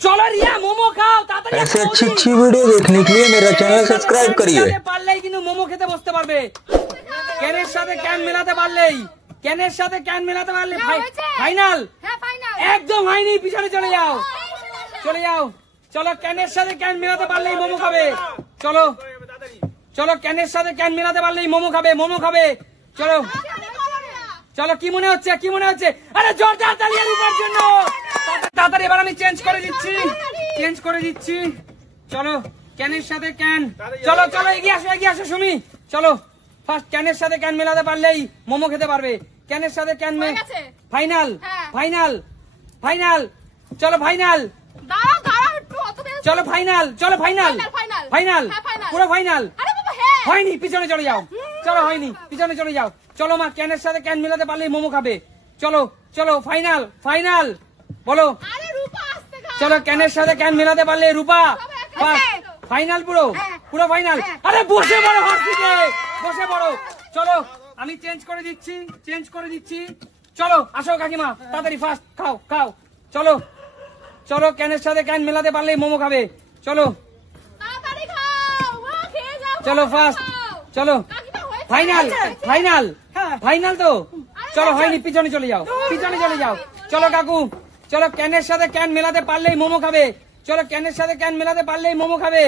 चलो रिया मोमो खाओ ताড়াতাড়ি। ऐसे अच्छी अच्छी वीडियो देखने के लिए मेरा चैनल सब्सक्राइब करिए। পারলেই কিন্তু মোমো খেতে বসতে পারবে। ক্যানের সাথে ক্যান মেলাতে পারলেই, ক্যানের সাথে ক্যান মেলাতে পারলে ফাইনাল। হ্যাঁ ফাইনাল একদম হয়নি, পিছনে চলে যাও, চলে যাও। চলো ক্যানের সাথে ক্যান মেলাতে পারলেই মোমো খাবে। চলো চলো ক্যানের সাথে ক্যান মেলাতে পারলেই মোমো খাবে, মোমো খাবে। চলো চলো কি মনে হচ্ছে, কি মনে হচ্ছে? আরে জোরদার তালি রূপার জন্য। তাড়াতাড়ি এবার আমি চেঞ্জ করে দিচ্ছি, চেঞ্জ করে দিচ্ছি। চলো ক্যানের সাথে ক্যান, চলো চলো এগিয়ে আসো, এগিয়ে আসো সুমি। চলো ফার্স্ট ক্যানের সাথে ক্যান মেলাতে পারলেই মোমো খেতে পারবে। ক্যানের সাথে ক্যান ফাইনাল, ফাইনাল, ফাইনাল। চলো ফাইনাল, চলো ফাইনাল, চলো ফাইনাল, ফাইনাল, পুরো ফাইনাল। হয়নি, পিছনে চলে যাও। চলো হয়নি, পিছনে চলে যাও। চলো মা ক্যানের সাথে ক্যান মেলাতে পারলেই মোমো খাবে। চলো চলো ফাইনাল, ফাইনাল বলো। চলো ক্যানের সাথে ক্যান মেলাতে পারলে রূপা ফাইনাল, পুরো পুরো ফাইনাল। আরে বসে পড়ো হর্ষিতে, বসে পড়ো। চলো আমি চেঞ্জ করে দিচ্ছি, চেঞ্জ করে দিচ্ছি। চলো আসো কাকিমা তাড়াতাড়ি ফার্স্ট খাও, খাও। চলো চলো ক্যানের সাথে ক্যান মেলাতে পারলেই মোমো খাবে। চলো চলো ফার্স্ট, চলো ফাইনাল, ফাইনাল, ফাইনাল তো। চলো হয়নি, পিছনে চলে যাও, পিছনে চলে যাও। চলো কাকু, চলো ক্যানের সাথে ক্যান মেলাতে পারলেই মোমো খাবে। চলো ক্যানের সাথে ক্যান মেলাতে পারলেই মোমো খাবে।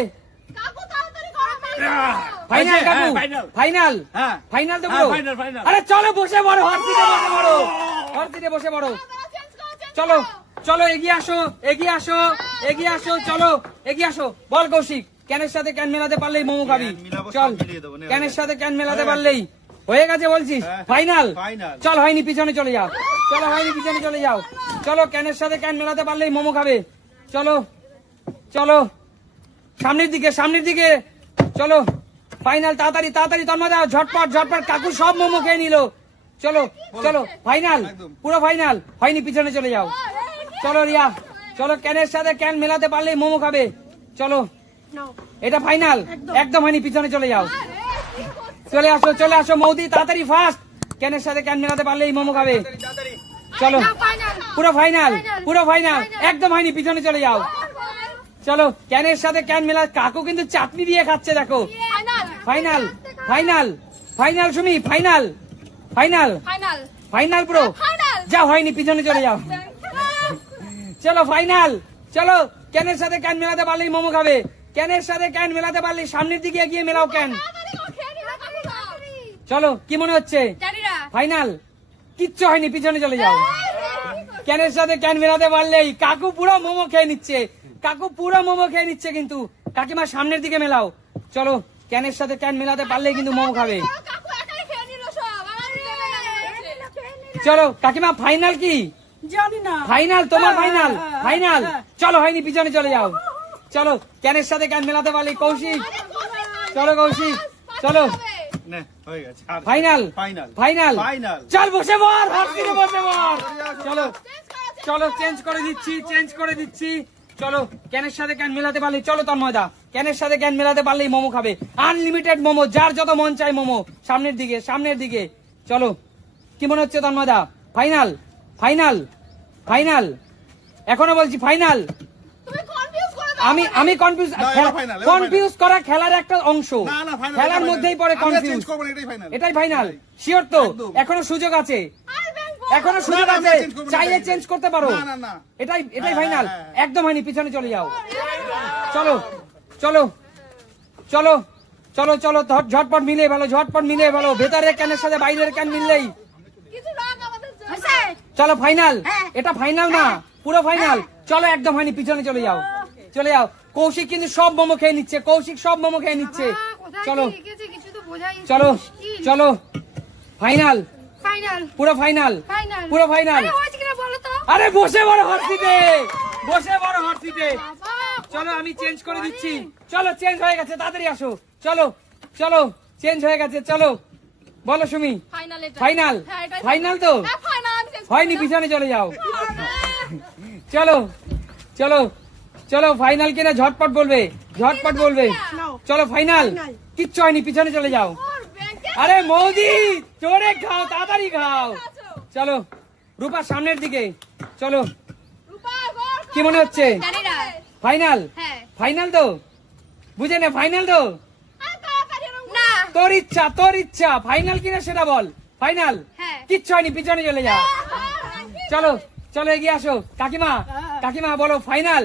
ফাইনাল কাকু, ফাইনাল, ফাইনাল তো পুরো। আরে চলো বসে পড়ো হর্ষিতে, বসে পড়ো হর্ষিতে, বসে পড়ো। চলো চলো এগিয়ে আসো, এগিয়ে আসো, এগিয়ে আসো। চলো এগিয়ে আসো। বল কৌশিক, ক্যানের সাথে ক্যান মেলাতে পারলেই মোমো খাবি। চল ক্যানের সাথে ক্যান মেলাতে পারলেই হয়ে গেছে বলছিস। ফাইনাল, চল হয়নি, পিছনে চলে যাও। চলো হয়নি, পিছনে চলে যাও। চলো ক্যানের সাথে ক্যান মেলাতে পারলেই মোমো খাবে। চলো চলো সামনের দিকে, সামনের দিকে। চলো ফাইনাল, তাড়াতাড়ি তাড়াতাড়ি তন্ময় দাও, ঝটপট ঝটপট। কাকু সব মোমো খেয়ে নিল। চলো চলো ফাইনাল, পুরো ফাইনাল। হয়নি, পিছনে চলে যাও। চলো রিয়া, চলো ক্যানের সাথে ক্যান মেলাতে পারলেই মোমো খাবে। চলো এটা ফাইনাল, একদম হয়নি, পিছনে চলে যাও। চলে আসো, চলে আসো মৌদি তাড়াতাড়ি ফার্স্ট। ক্যানের সাথে ক্যান মেলাতে পারলেই মোমো খাবে। চলো পুরো ফাইনাল, পুরো ফাইনাল, একদম হয়নি, পিছনে চলে যাও। চলো ক্যানের সাথে ক্যান মেলা, কাকু কিন্তু চাটনি দিয়ে খাচ্ছে দেখো। Final, final, final Sumi, final, final, final পুরো। যা হয়নি, পিছনে চলে যাও। চলো ফাইনাল, চলো ক্যানের সাথে ক্যান মেলাতে পারলেই মোমো খাবে। ক্যানের সাথে ক্যান মেলাতে পারলেই সামনের দিকে এগিয়ে মেলাও ক্যান। চলো কি মনে হচ্ছে? ফাইনাল, কিচ্ছু হয়নি, পিছনে চলে যাও। ক্যানের সাথে ক্যান মেলাতে পারলেই কাকু পুরো মোমো খেয়ে নিচ্ছে, কাকু পুরো মোমো খেয়ে নিচ্ছে। কিন্তু কাকিমা সামনের দিকে মেলাও। চলো ক্যানের সাথে ক্যান মেলাতে পারলেই কিন্তু মোমো খাবে। চলো কাকিমা ফাইনাল কি জানি না, ফাইনাল তোমার, ফাইনাল, ফাইনাল। চলো হয়নি, পিছনে চলে যাও। চলো ক্যানের সাথে ক্যান মেলাতে পারলে কৌশিক। চলো কৌশিক, চলো ফাইনাল, ফাইনাল, চল বসে পড় হর্ষিতে, বসে পড়। চলো চলো চেঞ্জ করে দিচ্ছি, চেঞ্জ করে দিচ্ছি। চলো ক্যানের সাথে ক্যান মেলাতে পারলে, চলো তন্ময়দা ক্যানের সাথে ক্যান মেলাতে পারলেই মোমো খাবে। আনলিমিটেড মোমো, যার যত মন চাই মোমো। সামনের দিকে, সামনের দিকে। চলো কি মনে হচ্ছে তন্ময়দা? ফাইনাল, ফাইনাল, ফাইনাল, এখনো বলছি ফাইনাল। আমি আমি কনফিউজ, কনফিউজ করা খেলার একটা অংশ, খেলার মধ্যেই পড়ে কনফিউজ। এটাই ফাইনাল শিওর তো? এখনো সুযোগ আছে, এখনো সুযোগ আছে, চাইলে চেঞ্জ করতে পারো। এটাই এটাই ফাইনাল, একদম হয়নি, পিছনে চলে যাও। চলো চলো চলো চলো চলো ঝটপট মিলিয়ে ভালো, ঝটপট মিলিয়ে ভালো। ভেতরের ক্যানের সাথে বাইরের ক্যান মিললেই চলো ফাইনাল। এটা ফাইনাল না, পুরো ফাইনাল। চলো একদম হয়নি, পিছনে চলে যাও, চলে যাও। কৌশিক কিন্তু সব মোমো খেয়ে নিচ্ছে, কৌশিক সব মোমো খেয়ে নিচ্ছে। চলো চলো চলো ফাইনাল, পুরো ফাইনাল, পুরো ফাইনাল। আরে বসে বড় হর্ষিতে, বসে বড় হর্ষিতে। চলো আমি চেঞ্জ করে দিচ্ছি। চলো চেঞ্জ হয়ে গেছে, তাড়াতাড়ি আসো। চলো চলো চেঞ্জ হয়ে গেছে। চলো বলো সুমি, ফাইনাল, ফাইনাল তো হয়নি, পিছনে চলে যাও। চলো চলো চলো ফাইনাল কিনা ঝটপট বলবে, ঝটপট বলবে। চলো ফাইনাল, কিচ্ছু হয়নি, পিছনে চলে যাও। আরে মৌদি জোরে খাও, তাড়াতাড়ি খাও। চলো রূপা সামনের দিকে। চলো কি মনে হচ্ছে? ফাইনাল ফাইনাল তো বুঝে নে ফাইনাল তো তোর ইচ্ছা ফাইনাল কিনা সেটা বল ফাইনাল কিচ্ছু হয়নি পিছনে চলে যা চলো চলো এগিয়ে আসো কাকিমা কাকিমা বলো ফাইনাল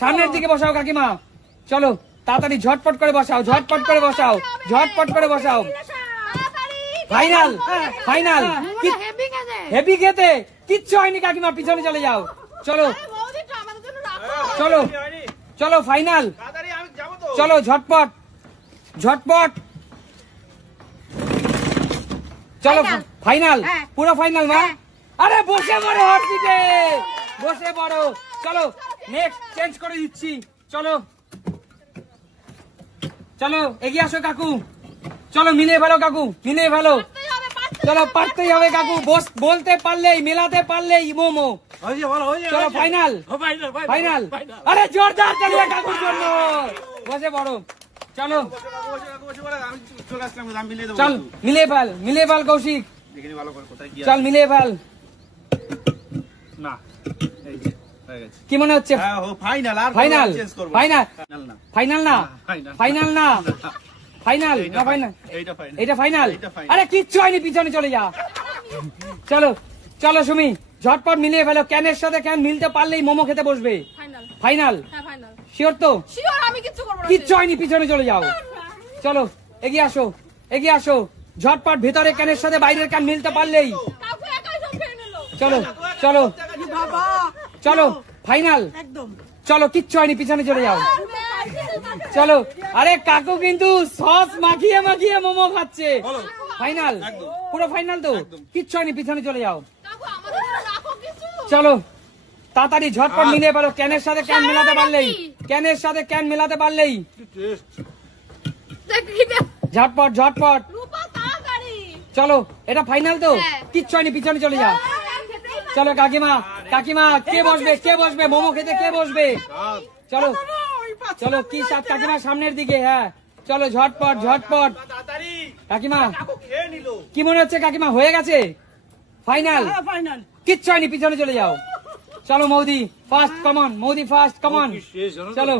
সামনের দিকে বসাও কাকিমা চলো তাড়াতাড়ি ঝটপট করে বসাও ঝটপট করে বসাও ঝটপট করে বসাও ফাইনাল ফাইনাল হেভি খেতে কিচ্ছু হয়নি কাকিমা পিছনে চলে যাও চলো চলো চলো ফাইনাল চলো ঝটপট ঝটপট চলো ফাইনাল পুরো ফাইনাল মা আরে বসে পড়ো হট সিটে বসে পড়ো চলো নেক্সট চেঞ্জ করে দিচ্ছি চলো চলো এগিয়ে আসো কাকু চলো মিলিয়ে ফেলো কাকু মিলিয়ে ফেলো চলো পারতেই হবে কাকু বলতে পারলেই মেলাতে পারলেই মোমো চলো ফাইনাল ফাইনাল আরে জোরদার তালিয়া কাকুর জন্য বসে পড়ো চলো চল মিলিয়ে ফেল কৌশিক চল মিলিয়ে ফেল কি মনে হচ্ছে ফাইনাল ফাইনাল ফাইনাল ফাইনাল না ফাইনাল না ফাইনাল না ফাইনাল এটা ফাইনাল আরে কিচ্ছু হয়নি পিছনে চলে যা চলো চলো সুমি ঝটপট মিলিয়ে ফেলো ক্যানের সাথে ক্যান মিলতে পারলেই মোমো খেতে বসবে ফাইনাল শিওর তো কিচ্ছু হয়নি পিছনে চলে যাও চলো এগিয়ে আসো এগিয়ে আসো ঝটপট ভেতরে ক্যানের সাথে বাইরের ক্যান মিলতে পারলেই চলো চলো চলো ফাইনাল চলো কিচ্ছু হয়নি পিছনে চলে যাও চলো আরে কাকু কিন্তু সস মাখিয়ে মাখিয়ে মোমো খাচ্ছে ফাইনাল পুরো ফাইনাল তো কিচ্ছু হয়নি পিছনে চলে যাও চলো তাড়াতাড়ি ঝটপট মিলিয়ে পারো ক্যানের সাথে ক্যান মেলাতে পারলেই ক্যানের সাথে ক্যান মেলাতে পারলেই ঝটপট ঝটপট চলো এটা ফাইনাল তো কিচ্ছু হয়নি পিছনে চলে যাও চলো কাকিমা কাকিমা কে বসবে মোমো খেতে কে বসবে চলো চলো কি সাথ কাকিমা সামনের দিকে হ্যাঁ চলো ঝটপট ঝটপট কাকিমা কি মনে হচ্ছে কাকিমা হয়ে গেছে ফাইনাল কিচ্ছু হয়নি পিছনে চলে যাও চলো মৌদি ফার্স্ট কমন মৌদি ফার্স্ট কমন চলো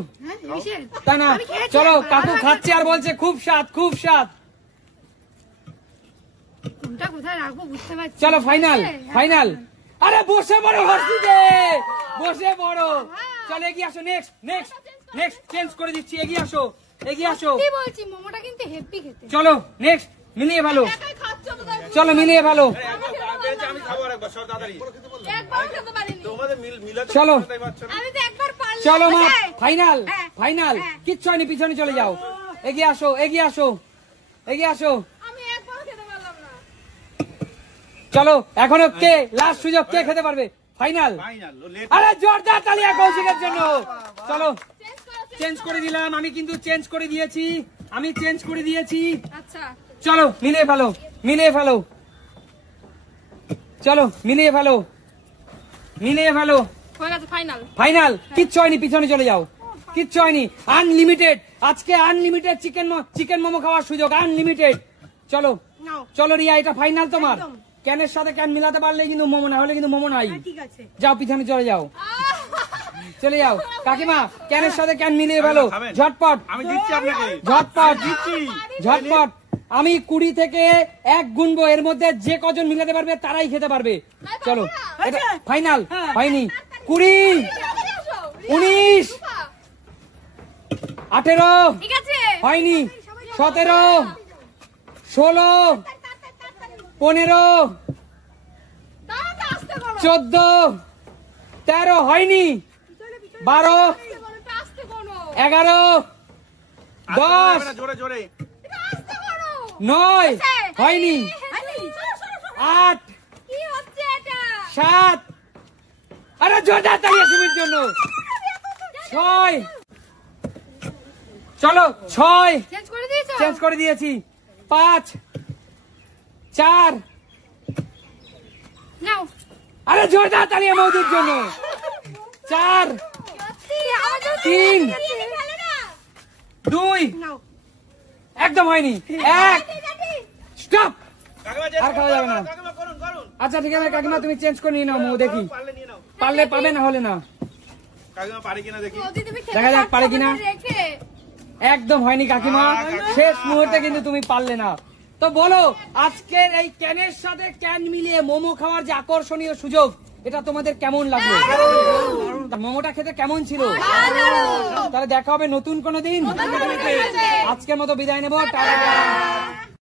তাই না চলো কাকু খাচ্ছে আর বলছে খুব স্বাদ খুব স্বাদ চলো ফাইনাল ফাইনাল আরে বসে পড়ো হর্ষিতে বসে পড়ো চলো এগিয়ে আসো নেক্সট নেক্সট নেক্সট চেঞ্জ করে দিচ্ছি এগিয়ে আসো এগিয়ে আসো কি বলছি মোমোটা কিন্তু হেভি খেতে চলো নেক্সট মিলিয়ে ভালো চলো মিলিয়ে ভালো আমি খাবো একবার সব তাড়াতাড়ি একবার খেতে পারিনি তোমাদের মিলাতে চলো আমি তো একবার পারলাম চলো মা ফাইনাল ফাইনাল কিচ্ছু হয়নি পিছনে চলে যাও এগিয়ে আসো এগিয়ে আসো এগিয়ে আসো আমি একবার খেতে পারলাম না চলো এখনো কে লাস্ট সুযোগ কে খেতে পারবে ফাইনাল আরে জোরদার তালিয়া কৌশিকের জন্য চলো চেঞ্জ করে দিলাম আমি কিন্তু চেঞ্জ করে দিয়েছি আমি চেঞ্জ করে দিয়েছি আচ্ছা চলো মিলিয়ে ফেলো মিলিয়ে ফেলো চলো মিলিয়ে ফেলো মিলিয়ে ফেলো হয়ে গেছে ফাইনাল ফাইনাল কিচ্ছু হয়নি পিছনে চলে যাও কিচ্ছু হয়নি আনলিমিটেড আজকে আনলিমিটেড চিকেন মোমো খাওয়ার সুযোগ আনলিমিটেড চলো চলো রিয়া এটা ফাইনাল তোমার ক্যানের সাথে ক্যান মিলাতে পারলে কিন্তু মোমো না হলে কিন্তু মোমো নাই যাও পিছনে চলে যাও চলে যাও কাকিমা ক্যানের সাথে ক্যান মিলিয়ে ফেলো ঝটপট আমি দিচ্ছি আপনাকে ঝটপট ঝটপট আমি 20 থেকে 1 গুনবো এর মধ্যে যে কজন মিলাতে পারবে তারাই খেতে পারবে চলো এটা ফাইনাল হয়নি 20 19 18 ঠিক আছে হয়নি 17 16 15 14 13 হয়নি 12 11 10 জোরে জোরে 9 হয়নি 8 কি হচ্ছে এটা 7 আরে জোরদার তালিয়া সুমির জন্য 6 চলো 6 চেঞ্জ করে দিয়েছো চেঞ্জ করে দিয়েছি 5 4 নাও আরে জোরদার তালিয়া মৌদির জন্য 4 3 2 নাও একদম হয়নি 1 স্টপ কাকিমা আর খাওয়া যাবে না কাকিমা করুন করুন আচ্ছা ঠিক আছে কাকিমা তুমি চেঞ্জ করে নিয়ে নাও মৌ দেখি পারলে নিয়ে নাও পারলে পাবে না হলে না কাকিমা পারে কিনা দেখি, দেখা যাক পারে কিনা। একদম হয়নি কাকিমা, শেষ মুহূর্তে কিন্তু তুমি পারলে না। তো বলো, আজকের এই ক্যানের সাথে ক্যান মিলিয়ে মোমো খাওয়ার যে আকর্ষণীয় সুযোগ, এটা তোমাদের কেমন লাগলো? মোমোটা খেতে কেমন ছিল? তাহলে দেখা হবে নতুন কোনো দিন। আজকের মতো বিদায় নেবো, টাটা।